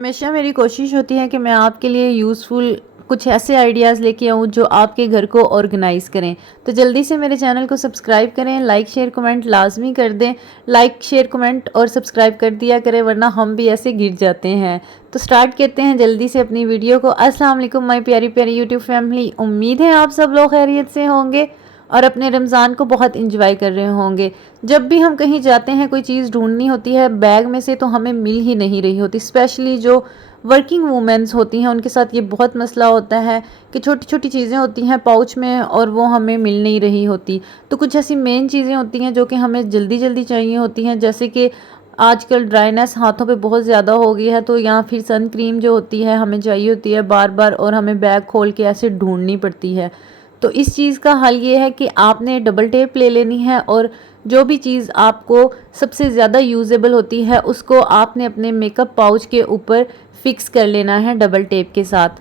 हमेशा मेरी कोशिश होती है कि मैं आपके लिए यूज़फुल कुछ ऐसे आइडियाज़ लेके आऊँ जो आपके घर को ऑर्गेनाइज़ करें। तो जल्दी से मेरे चैनल को सब्सक्राइब करें, लाइक शेयर कमेंट लाजमी कर दें। लाइक शेयर कमेंट और सब्सक्राइब कर दिया करें, वरना हम भी ऐसे गिर जाते हैं। तो स्टार्ट करते हैं जल्दी से अपनी वीडियो को। अस्सलाम वालेकुम माय प्यारी प्यारी यूट्यूब फैमिली, उम्मीद है आप सब लोग खैरियत से होंगे और अपने रमज़ान को बहुत इंजॉय कर रहे होंगे। जब भी हम कहीं जाते हैं कोई चीज़ ढूंढनी होती है बैग में से, तो हमें मिल ही नहीं रही होती। स्पेशली जो वर्किंग वूमेंस होती हैं उनके साथ ये बहुत मसला होता है कि छोटी छोटी चीज़ें होती हैं पाउच में और वो हमें मिल नहीं रही होती। तो कुछ ऐसी मेन चीज़ें होती हैं जो कि हमें जल्दी जल्दी चाहिए होती हैं, जैसे कि आजकल ड्राइनेस हाथों पे बहुत ज़्यादा हो गई है, तो या फिर सन क्रीम जो होती है हमें चाहिए होती है बार बार, और हमें बैग खोल के ऐसे ढूंढनी पड़ती है। तो इस चीज़ का हल ये है कि आपने डबल टेप ले लेनी है, और जो भी चीज़ आपको सबसे ज़्यादा यूजेबल होती है उसको आपने अपने मेकअप पाउच के ऊपर फिक्स कर लेना है डबल टेप के साथ।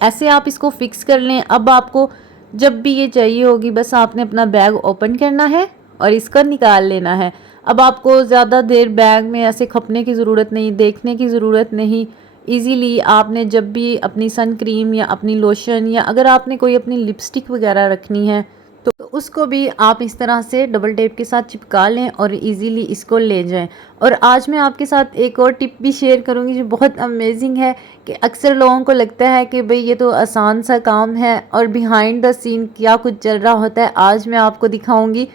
ऐसे आप इसको फिक्स कर लें। अब आपको जब भी ये चाहिए होगी बस आपने अपना बैग ओपन करना है और इसका निकाल लेना है। अब आपको ज़्यादा देर बैग में ऐसे खपने की ज़रूरत नहीं, देखने की ज़रूरत नहीं। इजीली आपने जब भी अपनी सन क्रीम या अपनी लोशन, या अगर आपने कोई अपनी लिपस्टिक वगैरह रखनी है तो उसको भी आप इस तरह से डबल टेप के साथ चिपका लें और इजीली इसको ले जाएं। और आज मैं आपके साथ एक और टिप भी शेयर करूंगी जो बहुत अमेजिंग है, कि अक्सर लोगों को लगता है कि भाई ये तो आसान सा काम है और बिहाइंड द सीन क्या कुछ चल रहा होता है। आज मैं आपको दिखाऊंगी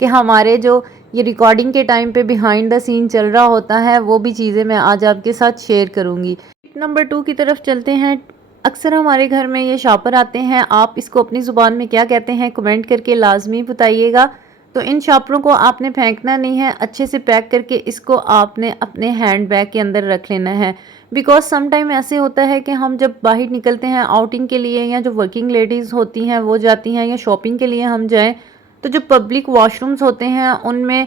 कि हमारे जो ये रिकॉर्डिंग के टाइम पे बिहाइंड द सीन चल रहा होता है, वो भी चीज़ें मैं आज आपके साथ शेयर करूंगी। टिप नंबर 2 की तरफ चलते हैं। अक्सर हमारे घर में ये शॉपर आते हैं, आप इसको अपनी ज़ुबान में क्या कहते हैं कमेंट करके लाजमी बताइएगा। तो इन शॉपरों को आपने फेंकना नहीं है, अच्छे से पैक करके इसको आपने अपने हैंड बैग के अंदर रख लेना है। बिकॉज सम टाइम ऐसे होता है कि हम जब बाहर निकलते हैं आउटिंग के लिए, या जो वर्किंग लेडीज़ होती हैं वो जाती हैं, या शॉपिंग के लिए हम जाएँ, तो जो पब्लिक वॉशरूम्स होते हैं उनमें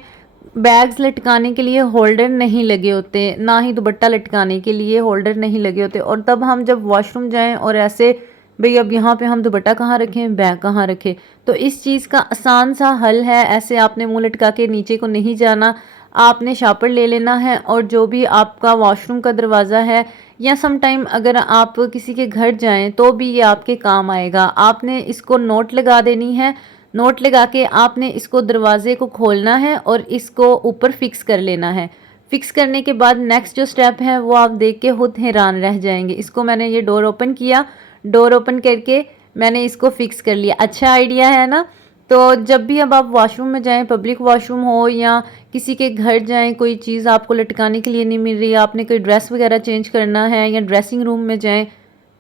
बैग्स लटकाने के लिए होल्डर नहीं लगे होते, ना ही दुपट्टा लटकाने के लिए होल्डर नहीं लगे होते। और तब हम जब वॉशरूम जाएं और ऐसे भाई अब यहाँ पे हम दुपट्टा कहाँ रखें, बैग कहाँ रखें, तो इस चीज़ का आसान सा हल है। ऐसे आपने मुंह लटका के नीचे को नहीं जाना, आपने शापर ले लेना है और जो भी आपका वॉशरूम का दरवाज़ा है, या सम टाइम अगर आप किसी के घर जाएं तो भी ये आपके काम आएगा। आपने इसको नोट लगा देनी है, नोट लगा के आपने इसको दरवाजे को खोलना है और इसको ऊपर फिक्स कर लेना है। फिक्स करने के बाद नेक्स्ट जो स्टेप है वो आप देख के खुद हैरान रह जाएंगे। इसको मैंने ये डोर ओपन किया, डोर ओपन करके मैंने इसको फिक्स कर लिया। अच्छा आइडिया है ना। तो जब भी अब आप वॉशरूम में जाएं, पब्लिक वॉशरूम हो या किसी के घर जाएं, कोई चीज़ आपको लटकाने के लिए नहीं मिल रही, आपने कोई ड्रेस वगैरह चेंज करना है, या ड्रेसिंग रूम में जाएं,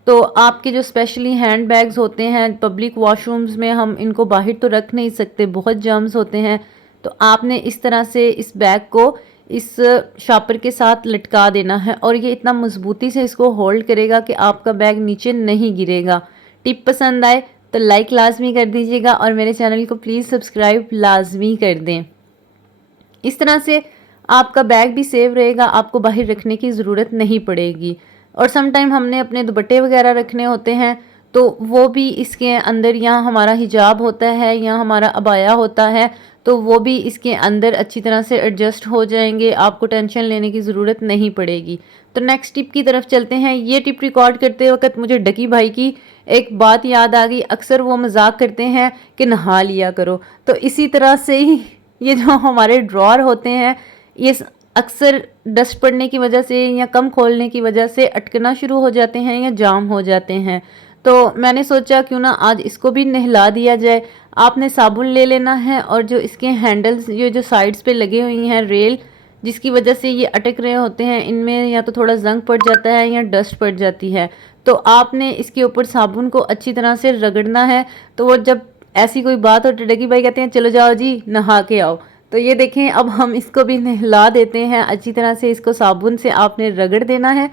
तो आपके जो स्पेशली हैंड बैग्स होते हैं पब्लिक वॉशरूम्स में, हम इनको बाहर तो रख नहीं सकते, बहुत जर्म्स होते हैं। तो आपने इस तरह से इस बैग को इस शॉपर के साथ लटका देना है, और ये इतना मजबूती से इसको होल्ड करेगा कि आपका बैग नीचे नहीं गिरेगा। टिप पसंद आए तो लाइक लाजमी कर दीजिएगा और मेरे चैनल को प्लीज़ सब्सक्राइब लाजमी कर दें। इस तरह से आपका बैग भी सेव रहेगा, आपको बाहर रखने की ज़रूरत नहीं पड़ेगी। और सम टाइम हमने अपने दुपट्टे वगैरह रखने होते हैं, तो वो भी इसके अंदर, या हमारा हिजाब होता है या हमारा अबाया होता है, तो वो भी इसके अंदर अच्छी तरह से एडजस्ट हो जाएंगे, आपको टेंशन लेने की ज़रूरत नहीं पड़ेगी। तो नेक्स्ट टिप की तरफ चलते हैं। ये टिप रिकॉर्ड करते वक्त मुझे डकी भाई की एक बात याद आ गई। अक्सर वो मजाक करते हैं कि नहा लिया करो, तो इसी तरह से ही ये जो हमारे ड्रॉर होते हैं, ये अक्सर डस्ट पड़ने की वजह से या कम खोलने की वजह से अटकना शुरू हो जाते हैं या जाम हो जाते हैं। तो मैंने सोचा क्यों ना आज इसको भी नहला दिया जाए। आपने साबुन ले लेना है, और जो इसके हैंडल्स, ये जो साइड्स पे लगे हुई हैं रेल, जिसकी वजह से ये अटक रहे होते हैं, इनमें या तो थोड़ा जंग पड़ जाता है या डस्ट पड़ जाती है, तो आपने इसके ऊपर साबुन को अच्छी तरह से रगड़ना है। तो वो जब ऐसी कोई बात हो, डगी भाई कहते हैं चलो जाओ जी नहा के आओ। तो ये देखें, अब हम इसको भी नहला देते हैं अच्छी तरह से। इसको साबुन से आपने रगड़ देना है,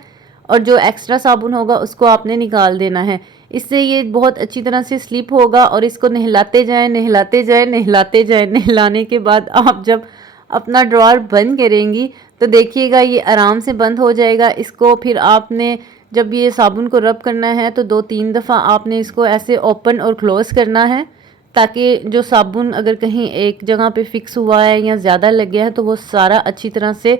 और जो एक्स्ट्रा साबुन होगा उसको आपने निकाल देना है। इससे ये बहुत अच्छी तरह से स्लिप होगा, और इसको नहलाते जाएं नहलाते जाएं नहलाते जाएं। नहलाने के बाद आप जब अपना ड्रॉअर बंद करेंगी तो देखिएगा ये आराम से बंद हो जाएगा। इसको फिर आपने जब ये साबुन को रब करना है तो 2-3 दफ़ा आपने इसको ऐसे ओपन और क्लोज़ करना है, ताकि जो साबुन अगर कहीं एक जगह पे फिक्स हुआ है या ज़्यादा लग गया है तो वो सारा अच्छी तरह से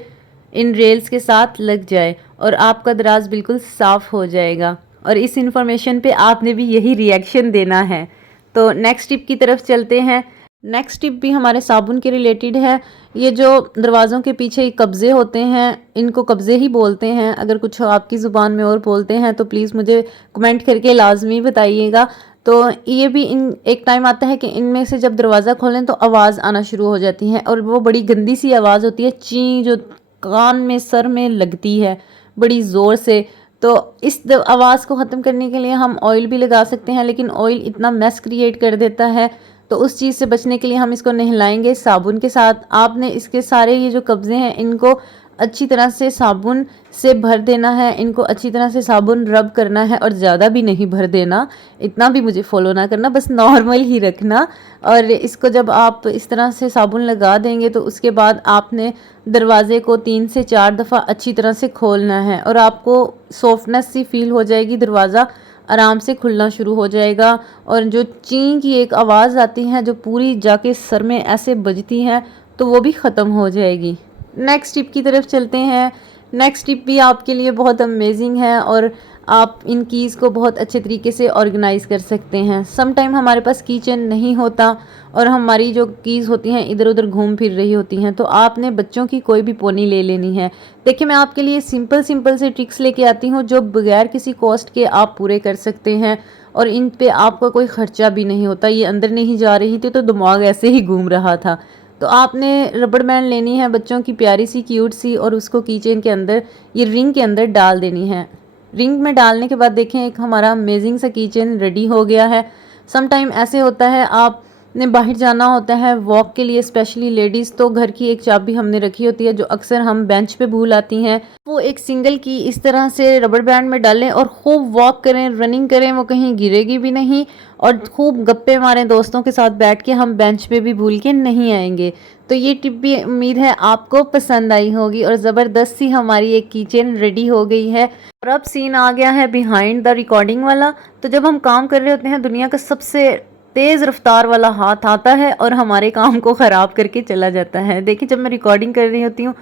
इन रेल्स के साथ लग जाए। और आपका दराज बिल्कुल साफ़ हो जाएगा। और इस इन्फॉर्मेशन पे आपने भी यही रिएक्शन देना है। तो नेक्स्ट टिप की तरफ चलते हैं। नेक्स्ट टिप भी हमारे साबुन के रिलेटेड है। ये जो दरवाज़ों के पीछे कब्ज़े होते हैं, इनको कब्ज़े ही बोलते हैं। अगर कुछ आपकी ज़ुबान में और बोलते हैं तो प्लीज़ मुझे कमेंट करके लाजमी बताइएगा। तो ये भी इन एक टाइम आता है कि इनमें से जब दरवाज़ा खोलें तो आवाज़ आना शुरू हो जाती है, और वो बड़ी गंदी सी आवाज़ होती है, ची, जो कान में सर में लगती है बड़ी ज़ोर से। तो इस आवाज़ को ख़त्म करने के लिए हम ऑयल भी लगा सकते हैं, लेकिन ऑयल इतना मैस क्रिएट कर देता है, तो उस चीज़ से बचने के लिए हम इसको नहलाएंगे साबुन के साथ। आपने इसके सारे ये जो कब्ज़े हैं इनको अच्छी तरह से साबुन से भर देना है, इनको अच्छी तरह से साबुन रब करना है, और ज़्यादा भी नहीं भर देना, इतना भी मुझे फॉलो ना करना, बस नॉर्मल ही रखना। और इसको जब आप इस तरह से साबुन लगा देंगे तो उसके बाद आपने दरवाज़े को 3 से 4 दफ़ा अच्छी तरह से खोलना है, और आपको सॉफ्टनेस सी फील हो जाएगी, दरवाज़ा आराम से खुलना शुरू हो जाएगा। और जो ची की एक आवाज़ आती है जो पूरी जाके सर में ऐसे बजती है, तो वो भी ख़त्म हो जाएगी। नेक्स्ट टिप की तरफ चलते हैं। नेक्स्ट टिप भी आपके लिए बहुत अमेजिंग है, और आप इन कीज़ को बहुत अच्छे तरीके से ऑर्गेनाइज़ कर सकते हैं। सम टाइम हमारे पास की चेन नहीं होता और हमारी जो कीज़ होती हैं इधर उधर घूम फिर रही होती हैं, तो आपने बच्चों की कोई भी पोनी ले लेनी है। देखिए, मैं आपके लिए सिंपल से ट्रिक्स लेके आती हूँ जो बगैर किसी कॉस्ट के आप पूरे कर सकते हैं, और इन पे आपका कोई ख़र्चा भी नहीं होता। ये अंदर नहीं जा रही थी तो दिमाग ऐसे ही घूम रहा था। तो आपने रबड़ बैंड लेनी है बच्चों की, प्यारी सी क्यूट सी, और उसको कीचेन के अंदर, ये रिंग के अंदर डाल देनी है। रिंग में डालने के बाद देखें एक हमारा अमेजिंग सा कीचेन रेडी हो गया है। सम टाइम ऐसे होता है आपने बाहर जाना होता है वॉक के लिए, स्पेशली लेडीज़, तो घर की एक चाबी हमने रखी होती है जो अक्सर हम बेंच पे भूल आती हैं। वो एक सिंगल की इस तरह से रबड़ बैंड में डालें और खूब वॉक करें, रनिंग करें, वो कहीं गिरेगी भी नहीं, और खूब गप्पे मारें दोस्तों के साथ बैठ के, हम बेंच पे भी भूल के नहीं आएंगे। तो ये टिप भी उम्मीद है आपको पसंद आई होगी, और ज़बरदस्त सी हमारी एक कीचेन रेडी हो गई है। और अब सीन आ गया है बिहाइंड द रिकॉर्डिंग वाला। तो जब हम काम कर रहे होते हैं, दुनिया का सबसे तेज़ रफ्तार वाला हाथ आता है और हमारे काम को ख़राब करके चला जाता है। देखिए, जब मैं रिकॉर्डिंग कर रही होती हूँ,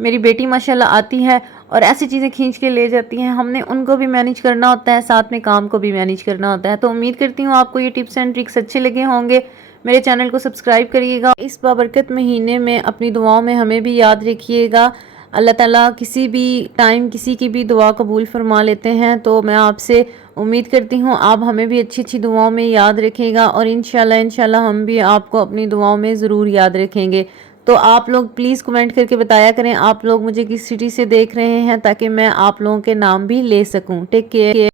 मेरी बेटी माशाल्लाह आती है और ऐसी चीज़ें खींच के ले जाती हैं, हमने उनको भी मैनेज करना होता है, साथ में काम को भी मैनेज करना होता है। तो उम्मीद करती हूँ आपको ये टिप्स एंड ट्रिक्स अच्छे लगे होंगे। मेरे चैनल को सब्सक्राइब करिएगा। इस बाबरकत महीने में अपनी दुआओं में हमें भी याद रखिएगा। अल्लाह ताला किसी भी टाइम किसी की भी दुआ कबूल फरमा लेते हैं। तो मैं आपसे उम्मीद करती हूँ आप हमें भी अच्छी अच्छी दुआओं में याद रखिएगा, और इंशाल्लाह हम भी आपको अपनी दुआओं में ज़रूर याद रखेंगे। तो आप लोग प्लीज़ कमेंट करके बताया करें आप लोग मुझे किस सिटी से देख रहे हैं, ताकि मैं आप लोगों के नाम भी ले सकूं। Take care.